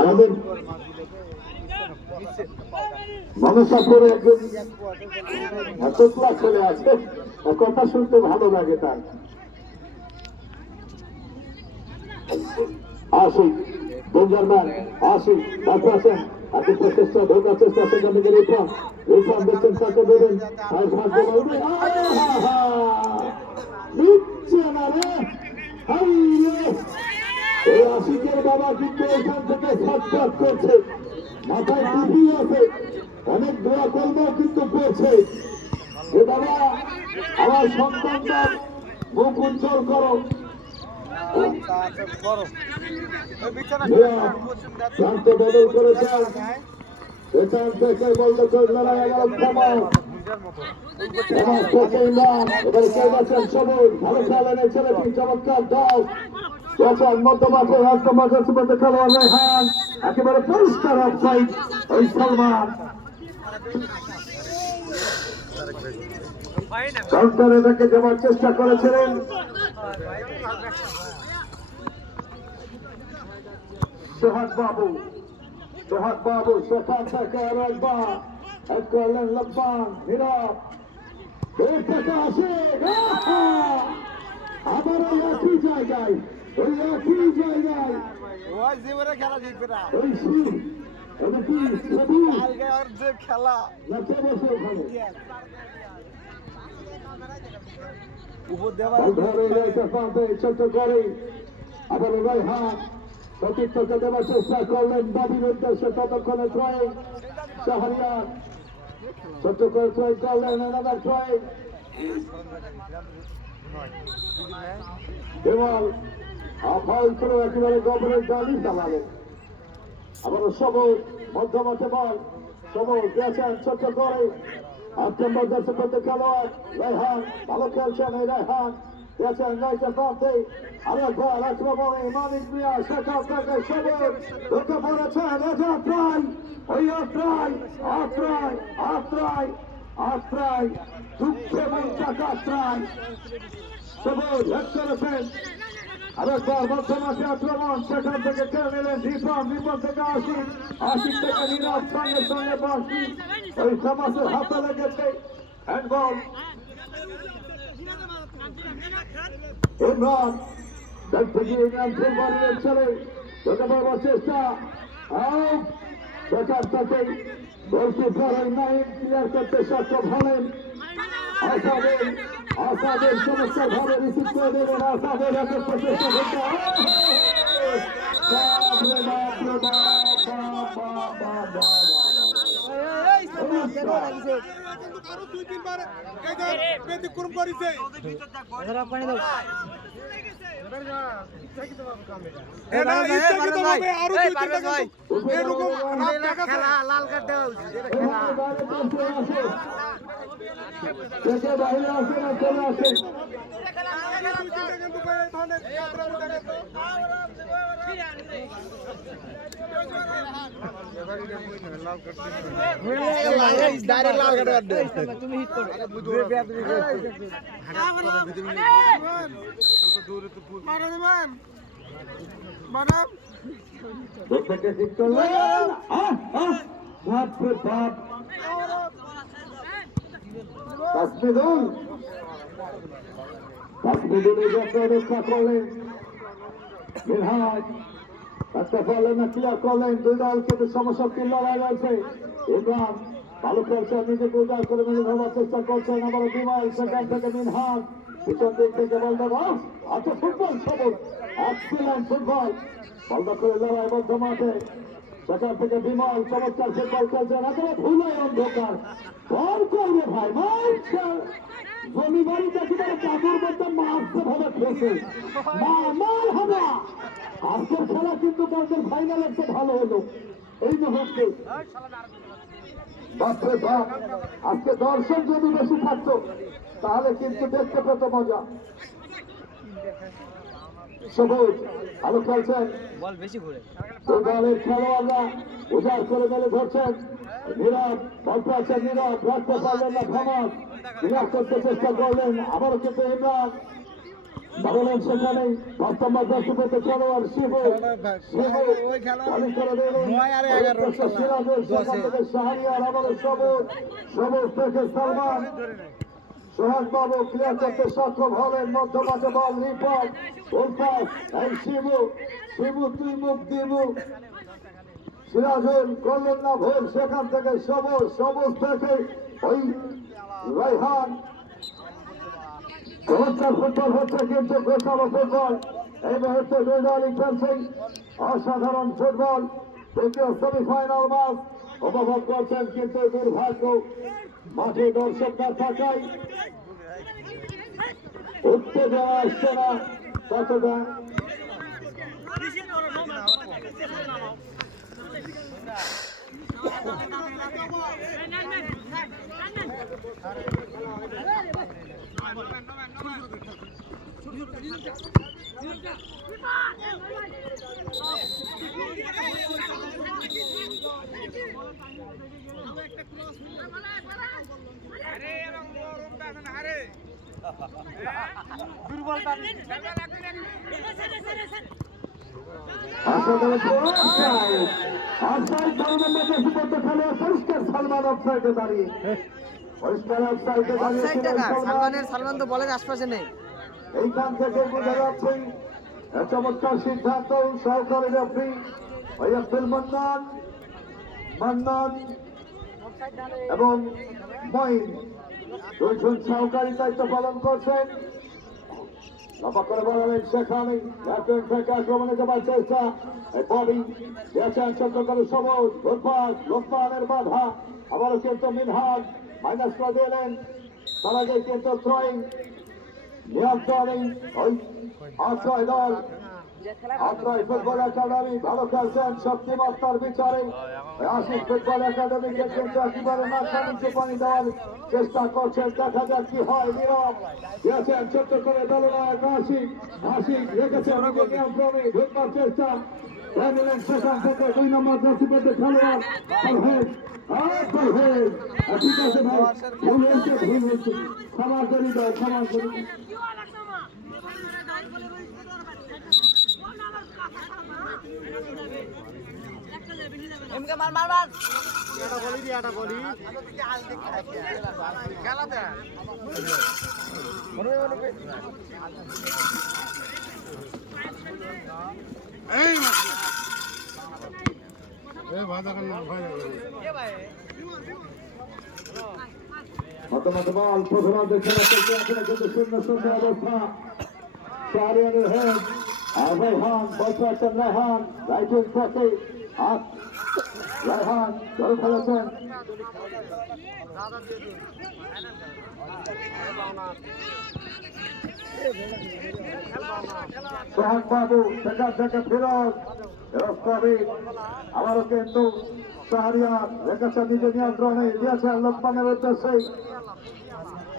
আমাদের মনসাপুরে একজন এতটা ছেলে আছে, কথা শুনতে ভালো লাগে তার। আশিক বঞ্জারম্যান, আশিক বাচ্চা আছেন, আপনি প্রচেষ্টা ঢোকার চেষ্টা, সেখান থেকে রিফান দেখছেন তাকে দেবেন নিচ্ছে না রে। এই আশিকের বাবা কিন্তু এখান থেকে ছটফট করছে, মাথায় টুপি আছে, অনেক দোয়া কর্মও কিন্তু করছে যে বাবা আমার সন্তানটার মুখ উজ্জ্বল করো। বদল করেছে এখান থেকে বলতে লড়াই এবার কে বলছেন সবুজ ভালো খেলেন এই ছেলেটি, চমৎকার দল মধ্যমাঠে রাষ্ট্রমাঠের সুমন্ত খেলোয়াড় রেহান একেবারে পরিষ্কার অফসাইড। ওই সালমান কাউন্টারে তাকে দেওয়ার চেষ্টা করেছিলেন, সোহাগ বাবু সেখান থেকে আরো একবার এক করলেন লব্বান হিরব এর থেকে আসে আবার ওই একই জায়গায় খেলা জিতবে না ওই খেলা উপর দেওয়া ছোট করে আবার ওই হাত সতীর্থকে দেওয়ার চেষ্টা করলেন বাবির উদ্দেশ্যে, ততক্ষণে থ্রোয়িং শাহরিয়ার ছোট করে থ্রোয়িং করলেন, এনাদার থ্রোয়িং কেবল ফাউল করে একেবারে গবরের গালি চালালেন। আবারও সবুজ মধ্যমাঠে বল, সবুজ দিয়েছেন ছোট করে আত্মম্বর করতে খেলোয়াড় রেহান, ভালো খেলছেন এই রেহান দিয়েছেন রাইটে প্রান্তে আরেকবার আক্রমণে মানিক মিয়া সেখান থেকে সবুজ ঢুকে পড়েছেন এটা প্রায় ওই আত্রায় দুঃখে মঞ্চাক আত্রায় সবুজ হেড করেছেন। আরেকবার মধ্যমাঠে আক্রমণ, সেখান থেকে কেড়ে নিলেন রিপন থেকে আশিক থেকে নীরব সঙ্গে সঙ্গে বাসি ওই সমাজের হাতে লেগেছে হ্যান্ডবল। ইমরান ব্যাট থেকে ইমরান ফুলবাড়ির ছেলে ঢুকে পড়বার চেষ্টা, সেখান থেকে গোলকিপার নাইম ক্লিয়ার করতে সক্ষম হলেন। আসাদের চমৎকার ভাবে রিসিভ করে দেবেন, আসাদের একটা প্রচেষ্টা করতে বাইরে আসে না চলে আসে তুমি হিট করো রক্ষা করলেন একটা বলে না ক্লিয়ার করলেন। দুই দল কিন্তু সমশক্তি লড়াই রয়েছে। ইমরান ভালো খেলছেন, নিজেকে উদ্ধার করে মেনে ধরবার চেষ্টা করছেন। আবার বিমাল সেখান থেকে মিনহাজ পিছন দিক থেকে বল দেব আচ্ছা ফুটবল সবুজ এক্সিলেন্ট ফুটবল বল দখলে লড়াই মধ্য মাঠে, সেখান থেকে বিমল চমৎকার ফুটবল খেলছেন। একেবারে ভুলে অন্ধকার বল করবে ভাই মারছে জমি বাড়িতে একেবারে কাকুর মধ্যে মারতে ভাবে খেয়েছে মার হবে। আজকের খেলা কিন্তু কালকের ফাইনাল একটা ভালো হলো এই মুহূর্তে। আজকে দর্শক যদি বেশি থাকতো তাহলে কিন্তু দেখতে পেত মজা। সবুজ ভালো খেলছেন, দলের খেলোয়াড়রা উজাড় করে মেলে ধরছেন। নীরব বল পাচ্ছেন, নীরব রাখতে পারলেন না, ভ্রমণ নীরব করতে চেষ্টা করলেন। আবারও কিন্তু ইমরান বলেন সেখানে বাস্তব দর্শকতে খেলোয়াড় শিবু ওই খেলা পালন করে দিলেন 9 আর 11 সিরাজের সেখান থেকে শাহরিয়ার আবারও সবুজ সবুজ থেকে সালমান সোহাগ বাবু ক্লিয়ার করতে সক্ষম হলেন মধ্যমাঠে বল রিপন উল্পাস এই শিবু শিবু তুই মুখ দিবু সিরাজুল করলেন না ভুল সেখান থেকে সবুজ সবুজ থেকে ওই রায়হান চমৎকার ফুটবল হচ্ছে কিন্তু গোছালো ফুটবল এই মুহূর্তে দুই দলই খেলছেন অসাধারণ ফুটবল তৃতীয় সেমিফাইনাল ম্যাচ উপভোগ করছেন কিন্তু দুর্ভাগ্য মাঠে দর্শক না থাকায় উত্তেজনা আসছে না ততটা সালমান তো বলের আশপাশে নেই। এইখান থেকে বোঝা যাচ্ছে চমৎকার সিদ্ধান্ত সহকারী রেফারি ওই আব্দুল মান্নান এবং মঈন দুইজন সহকারী দায়িত্ব পালন করছেন। লম্বা করে বলালেন সেখানে লেফট থেকে আক্রমণে যাবার চেষ্টা ববি দিয়েছেন ছোট্ট করে সবুজ লোকমানের বাধা আবারও কিন্তু মিনহাজ মাইনাস করে দিলেন তার আগে কিন্তু থ্রোয়িং নিয়ন্ত্রণে ওই আশ্রয় দল আশ্রয় ফুটবল একাডেমি ভালো খেলছেন শক্তিমত্তার বিচারে আশিস ফুটবল একাডেমিকে কিন্তু একেবারে মাথা নিচে পানি দেওয়ার চেষ্টা করছেন দেখা যাক কি হয় নীরব দিয়েছেন ছোট্ট করে দলনায়ক আশিক রেখেছেন নিয়ন্ত্রণে ঢুকবার চেষ্টা নিলেন সেখান থেকে 2 নম্বর জার্সি পেতে খেলোয়াড় ঠিক আছে ভাই ভুল হয়েছে ক্ষমা করি দাও ক্ষমা করি মতামত বল প্রথমার্ধে খেলা চলছে এখানে কিন্তু শূন্য অবস্থা শাহরিয়ারের হেড আর রায়হান বল পাচ্ছেন রায়হান রাইট উইং থেকে রায়হান জল ফেলেছেন সোহাগ বাবু সেখান থেকে ফিরোজ আবারও কিন্তু শাহরিয়ার রেখেছে নিজে নিয়ন্ত্রণে দিয়েছেন লোকমানের উদ্দেশ্যে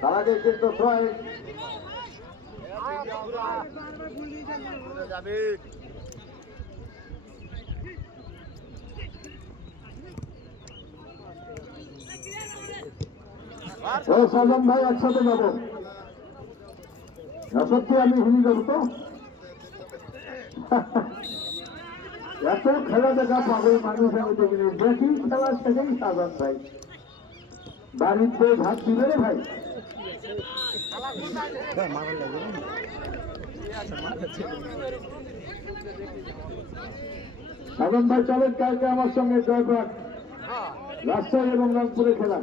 তার আগে কিন্তু সালমান ভাই একসাথে যাবো সত্যি আমি হিনি যাবো তো এত খেলা দেখা পাবে মানুষ আমি দেখিনি দেখি খেলা সেটাই সাজান ভাই বাড়িতে ভাত দিবে রে ভাই সাজান ভাই চলেন কালকে আমার সঙ্গে জয়পাট রাজশাহী এবং রংপুরে খেলা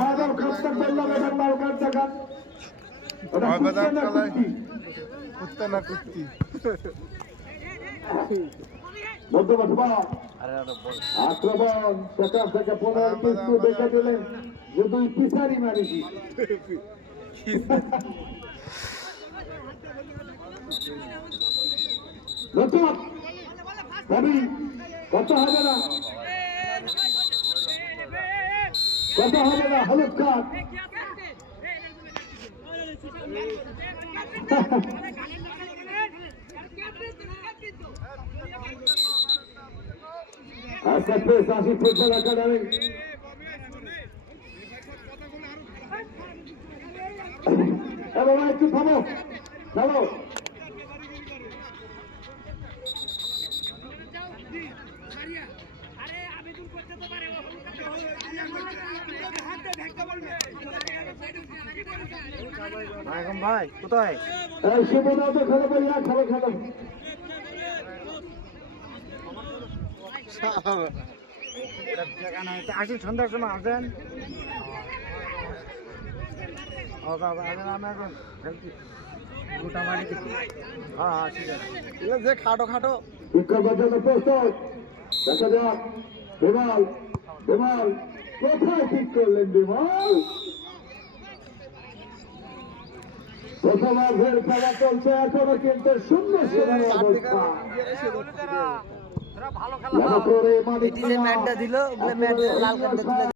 বাজার খরচা করলাম এবং মালকার দেখান আক্রমণ সেখান থেকে 15 কিন্তু দেখে দিলেন যে 2 পিছারি মারিছি কত হবে না হলুদ কার্ড একটা পেস 80 ফুটবল একাডেমি এবং একটু থামো চলো এখন ভাই কোথায় এই শিবনাথ খেলে বলিয়া খেলো খেলো আসেন সন্ধ্যার সময় আসেন আমি এখন গোটা বাড়িতে হ্যাঁ ঠিক আছে যে খাটো খাটো বিক্ষোভের জন্য প্রস্তুত দেখা যাক বিমল বিমল কোথায় ঠিক করলেন বিমল প্রথমার্ধের খেলা চলছে এখনো কিন্তু শূন্য শূন্য অবস্থা ভালো খেলা করে মানিক ম্যাটটা দিল ম্যাট লাল কার্ডটা